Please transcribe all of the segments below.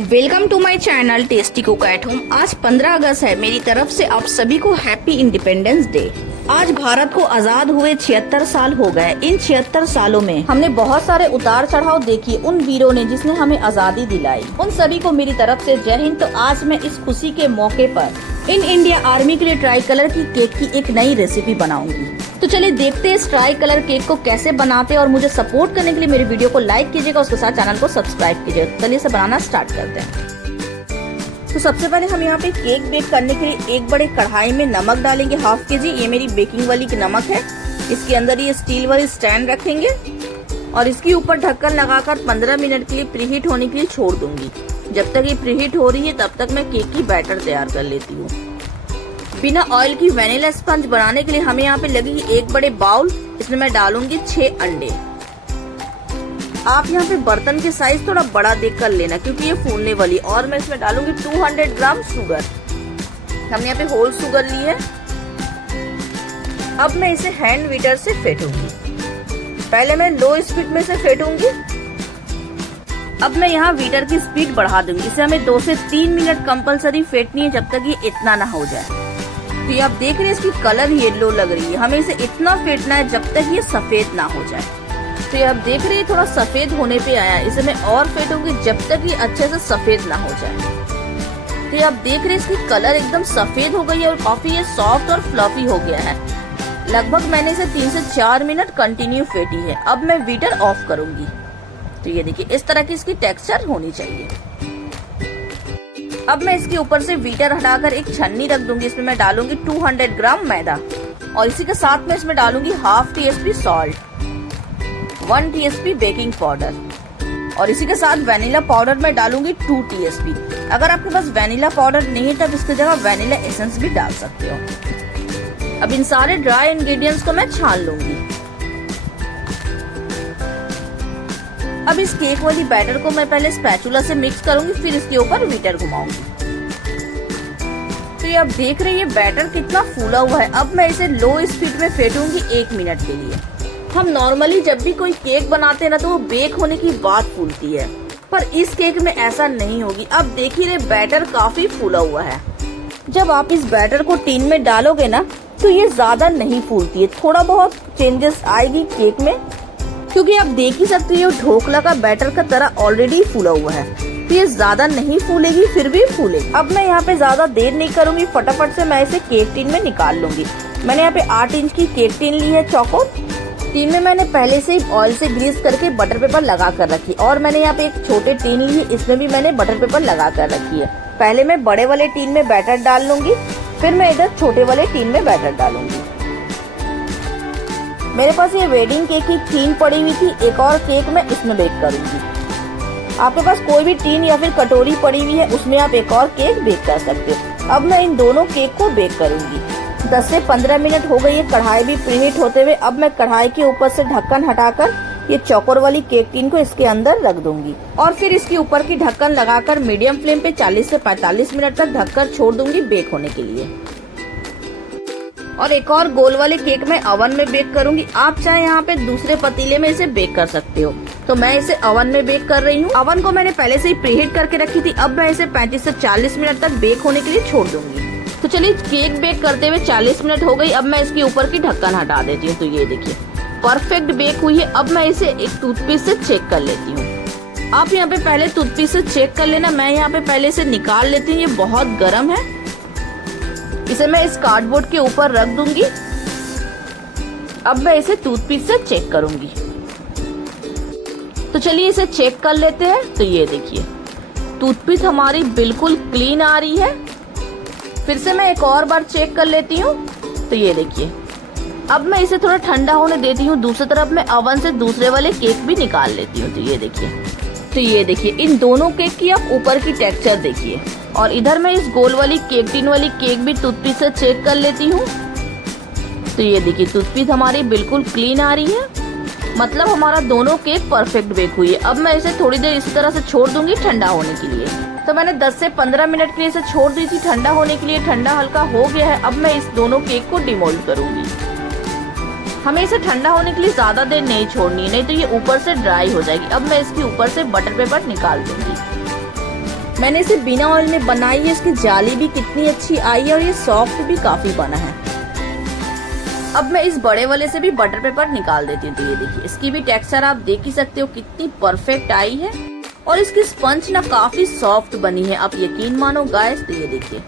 Welcome to my channel tasty cook at home. आज 15 अगस्त है। मेरी तरफ से आप सभी को हैप्पी इंडिपेंडेंस डे। आज भारत को आजाद हुए 76 साल हो गए। इन 76 सालों में हमने बहुत सारे उतार चढ़ाव देखिए उन वीरों ने जिसने हमें आजादी दिलाई। उन सभी को मेरी तरफ से जय हिंद। तो आज मैं इस खुशी के मौके पर इन इंडिया आर्मी के लिए ट्राई कलर की केक की एक नई रेसिपी बनाऊंगी। तो चलिए देखते हैं इस ट्राई कलर केक को कैसे बनाते हैं। और मुझे सपोर्ट करने के लिए मेरी वीडियो को लाइक कीजिएगा, उसके साथ चैनल को सब्सक्राइब कीजिएगा। चलिए इसे बनाना स्टार्ट करते हैं। तो सबसे पहले हम यहाँ पे केक बेक करने के लिए एक बड़े कढ़ाई में नमक डालेंगे, हाफ केजी। ये मेरी बेकिंग वाली की नमक है। इसके अंदर ये स्टील वाली स्टैंड रखेंगे और इसके ऊपर ढक्कन लगाकर 15 मिनट के लिए प्रीहीट होने के लिए छोड़ दूंगी। जब तक ये प्रीहीट हो रही है तब तक मैं केक की बैटर तैयार कर लेती हूँ। बिना ऑयल की वैनिला स्पंज बनाने के लिए हमें यहाँ पे लगेगी एक बड़े बाउल। इसमें मैं डालूंगी 6 अंडे। आप यहाँ पे बर्तन के साइज थोड़ा बड़ा देख कर लेना क्योंकि ये फूलने वाली। और मैं इसमें डालूंगी 200 ग्राम शुगर। हमने यहाँ पे होल शुगर ली है। अब मैं इसे हैंड बीटर से फेंटूंगी। पहले मैं लो स्पीड में से फेंटूंगी। अब मैं यहाँ बीटर की स्पीड बढ़ा दूंगी। इसे हमें 2 से 3 मिनट कंपलसरी फेंटनी है जब तक ये इतना ना हो जाए। तो ये आप देख रहे हैं इसकी कलर येलो लग रही है। हमें इसे इतना फेंटना है जब तक ये सफेद ना हो जाए। तो ये आप देख रहे हैं थोड़ा सफेद होने पे आया। इसे मैं और फेंटूंगी जब तक ये अच्छे से सफेद ना हो जाए। तो ये आप देख रहे हैं इसकी कलर एकदम सफेद हो गई है और काफी ये सॉफ्ट और फ्लफी हो गया है। लगभग मैंने इसे 3 से 4 मिनट कंटिन्यू फेंटी है। अब मैं बीटर ऑफ करूंगी। तो ये देखिए इस तरह की इसकी टेक्सचर होनी चाहिए। अब मैं इसके ऊपर से बीटर हटाकर एक छन्नी रख दूंगी। इसमें मैं डालूंगी 200 ग्राम मैदा और इसी के साथ में इसमें डालूंगी half teaspoon salt, 1 teaspoon baking powder और इसी के साथ वैनिला पाउडर मैं डालूंगी 2 टीस्पून। अगर आपके पास वैनिला पाउडर नहीं है तब इसकी जगह वैनिला एसेंस भी डाल सकते हो। अब इन सारे ड्राई इंग्रेडिएंट्स को मैं छान लूंगी। अब इस केक वाली बैटर को मैं पहले स्पैचुला से मिक्स करूंगी, फिर इसके ऊपर बीटर घुमाऊंगी। तो ये आप देख रहे हैं ये बैटर कितना फूला हुआ है। अब मैं इसे लो स्पीड में फेंटूंगी 1 मिनट के लिए। हम नॉर्मली जब भी कोई केक बनाते हैं ना तो वो बेक होने की बाद फूलती है, पर इस केक में ऐसा नहीं होगी। अब देखिए बैटर काफी फूला हुआ है। जब आप इस बैटर को टीन में डालोगे ना तो ये ज्यादा नहीं फूलती है। थोड़ा बहुत चेंजेस आएगी केक में क्योंकि आप देख ही सकते हो ढोकला का बैटर का तरह ऑलरेडी फूला हुआ है। तो ये ज्यादा नहीं फूलेगी फिर भी फूलेगी। अब मैं यहाँ पे ज्यादा देर नहीं करूंगी, फटाफट से मैं इसे केक टीन में निकाल लूंगी। मैंने यहाँ पे 8 इंच की केक टीन ली है चौकोर। टीन में मैंने पहले से ही ऑयल से ग्रीस करके बटर पेपर लगा कर रखी और मैंने यहाँ पे एक छोटे टीन ली है, इसमें भी मैंने बटर पेपर लगा कर रखी है। पहले मैं बड़े वाले टीन में बैटर डाल लूंगी, फिर मैं इधर छोटे वाले टीन में बैटर डालूंगी। मेरे पास ये वेडिंग केक की टीन पड़ी हुई थी, एक और केक मैं इसमें बेक करूंगी। आपके पास कोई भी टीन या फिर कटोरी पड़ी हुई है उसमें आप एक और केक बेक कर सकते हो। अब मैं इन दोनों केक को बेक करूंगी। 10 से 15 मिनट हो गई है कढ़ाई भी प्रीहीट होते हुए। अब मैं कढ़ाई के ऊपर से ढक्कन हटाकर ये चौकोर वाली केक टीन को इसके अंदर रख दूंगी और फिर इसके ऊपर की ढक्कन लगाकर मीडियम फ्लेम पे 40 से 45 मिनट तक ढककर छोड़ दूंगी बेक होने के लिए। और एक और गोल वाले केक मैं ओवन में बेक करूंगी। आप चाहे यहाँ पे दूसरे पतीले में इसे बेक कर सकते हो। तो मैं इसे ओवन में बेक कर रही हूँ। ओवन को मैंने पहले से ही प्रीहीट करके रखी थी। अब मैं इसे 35 से 40 मिनट तक बेक होने के लिए छोड़ दूंगी। तो चलिए केक बेक करते हुए 40 मिनट हो गई। अब मैं इसके ऊपर की ढक्कन हटा देती हूँ। तो ये देखिए परफेक्ट बेक हुई है। अब मैं इसे एक टूथपिक से चेक कर लेती हूँ। आप यहाँ पे पहले टूथपिक से चेक कर लेना। मैं यहाँ पे पहले से निकाल लेती हूँ। ये बहुत गर्म है। इसे मैं इस कार्डबोर्ड के ऊपर रख दूंगी। अब मैं इसे टूथपिक से चेक करूंगी। तो चलिए इसे चेक कर लेते हैं। तो ये देखिए टूथपिक हमारी बिल्कुल क्लीन आ रही है। फिर से मैं एक और बार चेक कर लेती हूँ। तो ये देखिए अब मैं इसे थोड़ा ठंडा होने देती हूँ। दूसरी तरफ मैं ओवन से दूसरे वाले केक भी निकाल लेती हूँ। तो ये देखिए इन दोनों केक की आप ऊपर की टेक्सचर देखिए। और इधर मैं इस गोल वाली केक टीन वाली केक भी टूथपिक से चेक कर लेती हूँ। तो ये देखिए टूथपिक हमारी बिल्कुल क्लीन आ रही है, मतलब हमारा दोनों केक परफेक्ट बेक हुई है। अब मैं इसे थोड़ी देर इसी तरह से छोड़ दूंगी ठंडा होने के लिए। तो मैंने 10 से 15 मिनट के लिए इसे छोड़ दी थी ठंडा होने के लिए। ठंडा हल्का हो गया है। अब मैं इस दोनों केक को डिमोल्ड करूंगी। हमें इसे ठंडा होने के लिए ज्यादा देर नहीं छोड़नी है, नहीं तो ये ऊपर से ड्राई हो जाएगी। अब मैं इसके ऊपर से बटर पेपर निकाल दूंगी। मैंने इसे बिना ऑयल में बनाई है, इसकी जाली भी कितनी अच्छी आई है और ये सॉफ्ट भी काफी बना है। अब मैं इस बड़े वाले से भी बटर पेपर निकाल देती हूँ। तो ये देखिए, इसकी भी टेक्सचर आप देख ही सकते हो कितनी परफेक्ट आई है और इसकी स्पंज ना काफी सॉफ्ट बनी है, आप यकीन मानो गाइस। तो ये देखिए,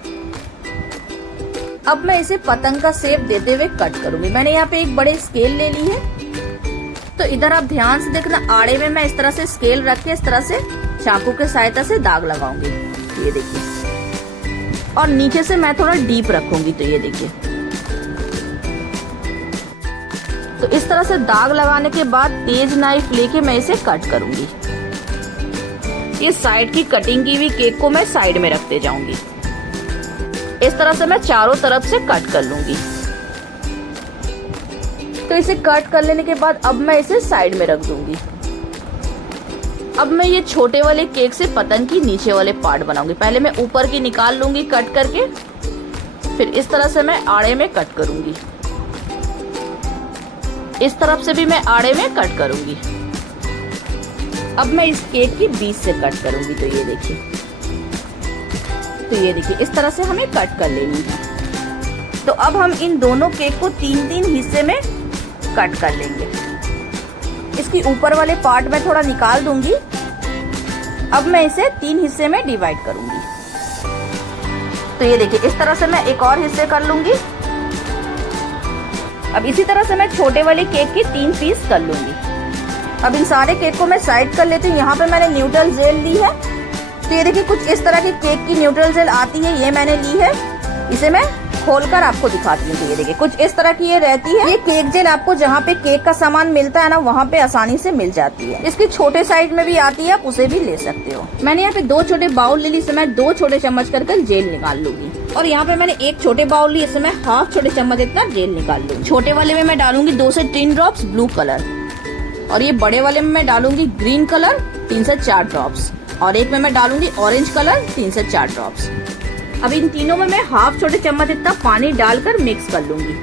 अब मैं इसे पतंग का शेप देते हुए कट करूंगी। मैंने यहाँ पे एक बड़े स्केल ले ली है, तो इधर आप ध्यान से देखना, आड़े में मैं इस तरह से स्केल रख के इस तरह से चाकू के सहायता से दाग लगाऊंगी। ये देखिए, और नीचे से मैं थोड़ा डीप रखूंगी। तो ये देखिए, तो इस तरह से दाग लगाने के बाद तेज नाइफ लेके मैं इसे कट करूंगी। ये साइड की कटिंग की हुई केक को मैं साइड में रखते जाऊंगी। इस तरह से मैं चारों तरफ से कट कर लूंगी। तो इसे कट कर लेने के बाद अब मैं इसे साइड में रख दूंगी। अब मैं ये छोटे वाले केक से पतंग की नीचे वाले पार्ट बनाऊंगी। पहले मैं ऊपर की निकाल लूंगी कट करके, फिर इस तरह से मैं आड़े में कट करूंगी। इस तरफ से भी मैं आड़े में कट करूंगी। अब मैं इस केक की बीच से कट करूंगी। तो ये देखिए, इस तरह से हमें कट कर लेनी है। तो अब हम इन दोनों केक को 3-3 हिस्से में कट कर लेंगे। इसकी ऊपर वाले पार्ट में थोड़ा निकाल दूंगी। अब मैं इसे 3 हिस्से में डिवाइड करूंगी। तो ये देखिए, इस तरह से मैं एक और हिस्से कर लूंगी। अब इसी तरह से मैं छोटे वाले केक की 3 पीस कर लूंगी। अब इन सारे केक को मैं साइड कर लेती हूँ। यहाँ पे मैंने न्यूट्रल जेल ली है। तो ये देखिए, कुछ इस तरह की केक की न्यूट्रल जेल आती है, ये मैंने ली है। इसे मैं खोलकर आपको दिखाती हूँ। तो ये देखिए, कुछ इस तरह की ये रहती है। ये केक जेल आपको जहाँ पे केक का सामान मिलता है ना, वहाँ पे आसानी से मिल जाती है। इसकी छोटे साइज में भी आती है, आप उसे भी ले सकते हो। मैंने यहाँ पे 2 छोटे बाउल ले ली, इससे मैं 2 छोटे चम्मच करके जेल निकाल लूंगी। और यहाँ पे मैंने 1 छोटे बाउल ली, इससे मैं हाफ छोटे चम्मच इतना जेल निकाल लूंगी। छोटे वाले में मैं डालूंगी 2 से 3 ड्रॉप्स ब्लू कलर, और ये बड़े वाले में मैं डालूंगी ग्रीन कलर 3 से 4 ड्रॉप्स, और एक में मैं डालूंगी ऑरेंज कलर 3 से 4 ड्रॉप्स। अब इन तीनों में मैं हाफ छोटे चम्मच इतना पानी डालकर मिक्स कर लूंगी।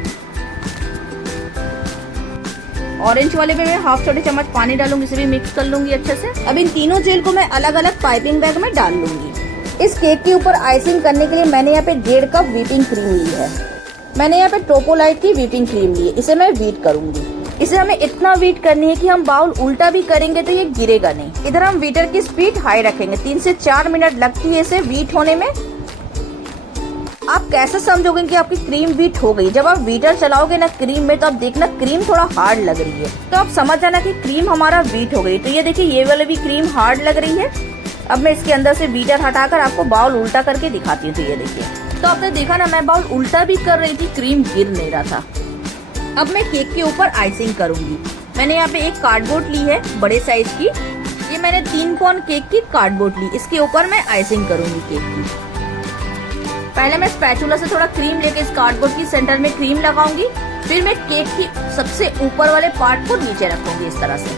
ऑरेंज वाले में मैं हाफ छोटे चम्मच पानी डालूंगी, इसे भी मिक्स कर लूंगी अच्छे से। अब इन तीनों जेल को मैं अलग अलग पाइपिंग बैग में डाल लूंगी। इस केक के ऊपर आइसिंग करने के लिए मैंने यहाँ पे 1.5 कप व्हिपिंग क्रीम ली है। मैंने यहाँ पे ट्रोपोलाइट की व्हिपिंग क्रीम ली है, इसे मैं व्हीट करूंगी। इसे हमें इतना व्हीट करनी है कि हम बाउल उल्टा भी करेंगे तो ये गिरेगा नहीं। इधर हम व्हीटर की स्पीड हाई रखेंगे। 3 से 4 मिनट लगती है इसे व्हीट होने में। आप कैसे समझोगे कि आपकी क्रीम व्हीट हो गई? जब आप व्हीटर चलाओगे ना क्रीम में, तो आप देखना क्रीम थोड़ा हार्ड लग रही है, तो आप समझ जाना कि क्रीम हमारा व्हीट हो गई। तो ये देखिए, ये वाली भी क्रीम हार्ड लग रही है। अब मैं इसके अंदर से व्हीटर हटाकर आपको बाउल उल्टा करके दिखाती हूँ। तो ये देखिए, तो आपने देखा ना, मैं बाउल उल्टा भी कर रही थी, क्रीम गिर नहीं रहा था। अब मैं केक के ऊपर आइसिंग करूंगी। मैंने यहाँ पे एक कार्डबोर्ड ली है बड़े साइज की। ये मैंने 3 पॉइंट केक की कार्डबोर्ड ली। इसके ऊपर मैं आइसिंग करूंगी केक की। पहले मैं स्पैचुला से थोड़ा क्रीम लेके इस कार्डबोर्ड की सेंटर में क्रीम लगाऊंगी। फिर मैं केक की सबसे ऊपर वाले पार्ट को नीचे रखूंगी इस तरह से।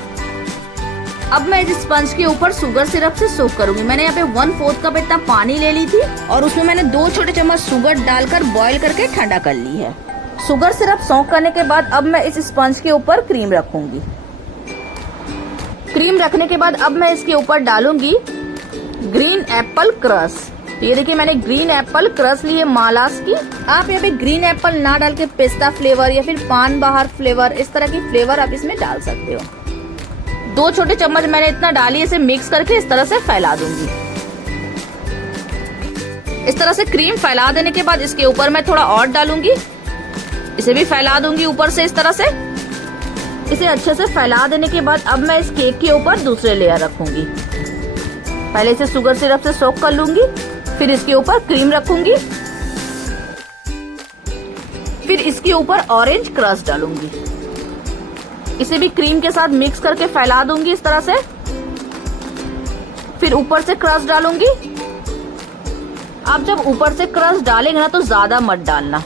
अब मैं इस स्पंज के ऊपर शुगर सिरप से सोक करूंगी। मैंने यहाँ पे 1/4 कप इतना पानी ले ली थी, और उसमें मैंने 2 छोटे चम्मच शुगर डालकर बॉईल करके ठंडा कर ली है। शुगर सिरप सोक करने के बाद अब मैं इस स्पंज के ऊपर क्रीम रखूंगी। क्रीम रखने के बाद अब मैं इसके ऊपर डालूंगी ग्रीन एप्पल क्रश। तो ये देखिए, मैंने ग्रीन एप्पल क्रश ली है मालास की। आप यहाँ पे ग्रीन एप्पल ना डाल के पिस्ता फ्लेवर या फिर पान बहार फ्लेवर, इस तरह की फ्लेवर आप इसमें डाल सकते हो। 2 छोटे चम्मच मैंने इतना डाली, इसे मिक्स करके इस तरह से फैला दूंगी। इस तरह से क्रीम फैला देने के बाद इसके ऊपर मैं थोड़ा और डालूंगी, इसे भी फैला दूंगी ऊपर से इस तरह से। इसे अच्छे से फैला देने के बाद अब मैं इस केक के ऊपर दूसरे लेयर रखूंगी। पहले इसे शुगर सिरप से सोक कर लूंगी, फिर इसके ऊपर क्रीम रखूंगी, फिर इसके ऊपर ऑरेंज क्रश डालूंगी। इसे भी क्रीम के साथ मिक्स करके फैला दूंगी इस तरह से। फिर ऊपर से क्रश डालूंगी। आप जब ऊपर से क्रश डालेंगे ना तो ज्यादा मत डालना,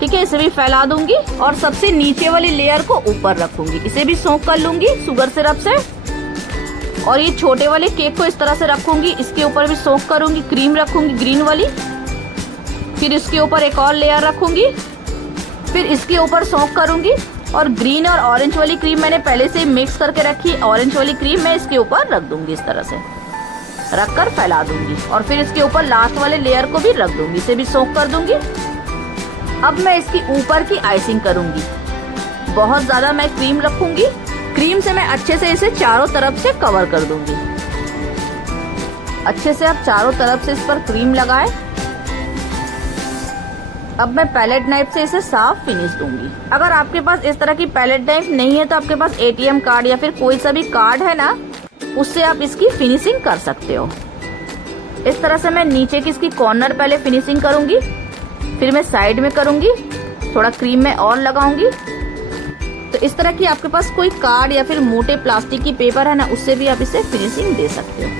ठीक है। इसे भी फैला दूंगी और सबसे नीचे वाली लेयर को ऊपर रखूंगी। इसे भी सोक कर लूंगी शुगर सिरप से, और ये छोटे वाले केक को इस तरह से रखूंगी। इसके ऊपर भी सोक करूंगी, क्रीम रखूंगी ग्रीन वाली, फिर इसके ऊपर एक और लेयर रखूंगी, फिर इसके ऊपर सोक करूंगी, और ग्रीन और ऑरेंज वाली क्रीम मैंने पहले से मिक्स करके रखी। ऑरेंज वाली क्रीम मैं इसके ऊपर रख दूंगी इस तरह से। रखकर फैला दूंगी और फिर इसके ऊपर लास्ट वाले लेयर को भी रख दूंगी, इसे भी सोक कर दूंगी। अब मैं इसकी ऊपर की आइसिंग करूंगी। बहुत ज्यादा मैं क्रीम रखूंगी। क्रीम से मैं अच्छे से इसे चारों तरफ से कवर कर दूंगी। अच्छे से आप चारों तरफ से इस पर क्रीम लगाएं। अब मैं पैलेट नाइफ से इसे साफ फिनिश दूंगी। अगर आपके पास इस तरह की पैलेट नाइफ नहीं है तो आपके पास ATM कार्ड या फिर कोई सा भी कार्ड है ना, उससे आप इसकी फिनिशिंग कर सकते हो। इस तरह से मैं नीचे की इसकी कॉर्नर पहले फिनिशिंग करूंगी, फिर मैं साइड में करूंगी, थोड़ा क्रीम में और लगाऊंगी। तो इस तरह की आपके पास कोई कार्ड या फिर मोटे प्लास्टिक की पेपर है ना, उससे भी आप इसे फिनिशिंग दे सकते हो।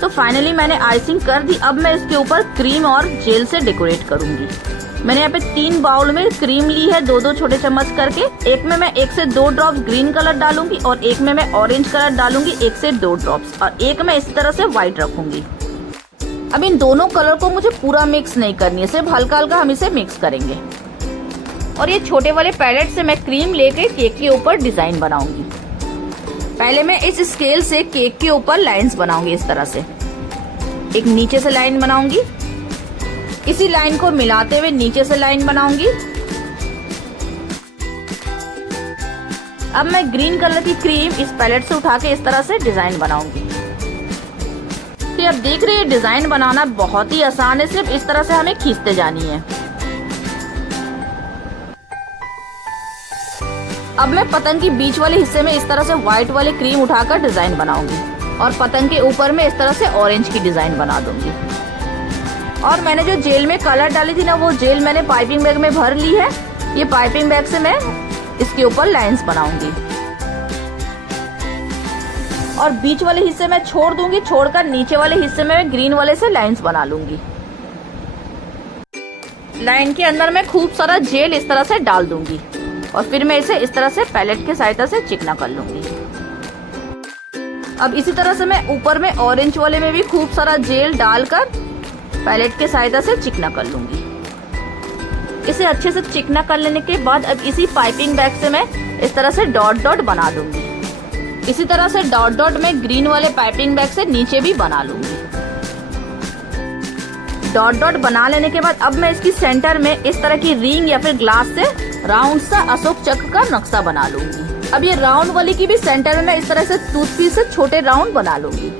तो फाइनली मैंने आइसिंग कर दी। अब मैं इसके ऊपर क्रीम और जेल से डेकोरेट करूंगी। मैंने यहाँ पे 3 बाउल में क्रीम ली है, 2-2 छोटे चम्मच करके। एक में मैं 1 से 2 ड्रॉप्स ग्रीन कलर डालूंगी और एक में मैं ऑरेंज कलर डालूंगी 1 से 2 ड्रॉप्स, और एक में इस तरह से व्हाइट रखूंगी। अब इन दोनों कलर को मुझे पूरा मिक्स नहीं करनी है, सिर्फ हल्का हल्का हम इसे मिक्स करेंगे। और ये छोटे वाले पैलेट से मैं क्रीम लेके केक के ऊपर डिजाइन बनाऊंगी। पहले मैं इस स्केल से केक के ऊपर लाइंस बनाऊंगी। इस तरह से एक नीचे से लाइन बनाऊंगी, इसी लाइन को मिलाते हुए नीचे से लाइन बनाऊंगी। अब मैं ग्रीन कलर की क्रीम इस पैलेट से उठा के इस तरह से डिजाइन बनाऊंगी। तो अब देख रहे हैं डिजाइन बनाना बहुत ही आसान है, सिर्फ इस तरह से हमें खींचते जानी है। अब मैं पतंग की बीच वाले हिस्से में इस तरह से व्हाइट वाली क्रीम उठाकर डिजाइन बनाऊंगी और पतंग के ऊपर में इस तरह से ऑरेंज की डिजाइन बना दूंगी। और मैंने जो जेल में कलर डाली थी ना, वो जेल मैंने पाइपिंग बैग में भर ली है। ये पाइपिंग बैग से मैं इसके ऊपर लाइंस बनाऊंगी और बीच वाले हिस्से में छोड़ दूंगी, छोड़कर नीचे वाले हिस्से में मैं ग्रीन वाले से लाइंस बना लूंगी। लाइन के अंदर मैं खूब सारा जेल इस तरह से डाल दूंगी और फिर मैं इसे इस तरह से पैलेट की सहायता से चिकना कर लूंगी। अब इसी तरह से मैं ऊपर में ऑरेंज वाले में भी खूब सारा जेल डालकर पैलेट की सहायता से चिकना कर लूंगी। इसे अच्छे से चिकना कर लेने के बाद अब इसी पाइपिंग बैग से मैं इस तरह से डॉट डॉट बना दूंगी। इसी तरह से डॉट डॉट में ग्रीन वाले पाइपिंग बैग से नीचे भी बना लूंगी। डॉट डॉट बना लेने के बाद अब मैं इसकी सेंटर में इस तरह की रिंग या फिर ग्लास से राउंड सा अशोक चक्र का नक्शा बना लूंगी। अब ये राउंड वाली की भी सेंटर में मैं इस तरह से टूथपीस से छोटे राउंड बना लूंगी।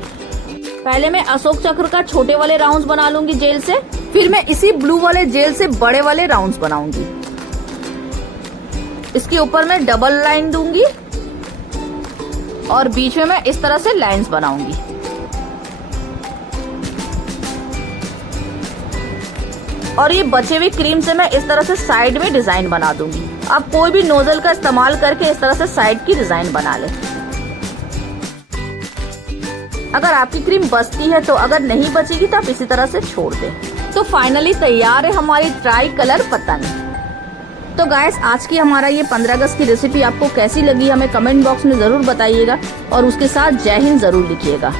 पहले मैं अशोक चक्र का छोटे वाले राउंड्स बना लूंगी जेल से, फिर मैं इसी ब्लू वाले जेल से बड़े वाले राउंड्स बनाऊंगी। इसके ऊपर मैं डबल लाइन दूंगी और बीच में मैं इस तरह से लाइंस बनाऊंगी। और ये बचे हुए क्रीम से मैं इस तरह से साइड में डिजाइन बना दूंगी। आप कोई भी नोजल का इस्तेमाल करके इस तरह से साइड की डिजाइन बना ले। अगर आपकी क्रीम बचती है तो, अगर नहीं बचेगी तो आप इसी तरह से छोड़ दें। तो फाइनली तैयार है हमारी ट्राई कलर पतंग। तो गाइस, आज की हमारा ये 15 अगस्त की रेसिपी आपको कैसी लगी हमें कमेंट बॉक्स में जरूर बताइएगा और उसके साथ जय हिंद जरूर लिखिएगा।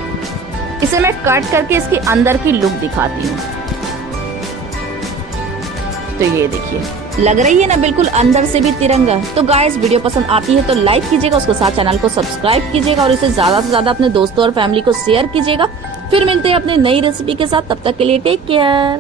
इसे मैं कट करके इसके अंदर की लुक दिखाती हूँ। तो ये देखिए, लग रही है ना बिल्कुल अंदर से भी तिरंगा। तो गाइस, वीडियो पसंद आती है तो लाइक कीजिएगा, उसके साथ चैनल को सब्सक्राइब कीजिएगा और इसे ज्यादा से ज्यादा अपने दोस्तों और फैमिली को शेयर कीजिएगा। फिर मिलते हैं अपनी नई रेसिपी के साथ, तब तक के लिए टेक केयर।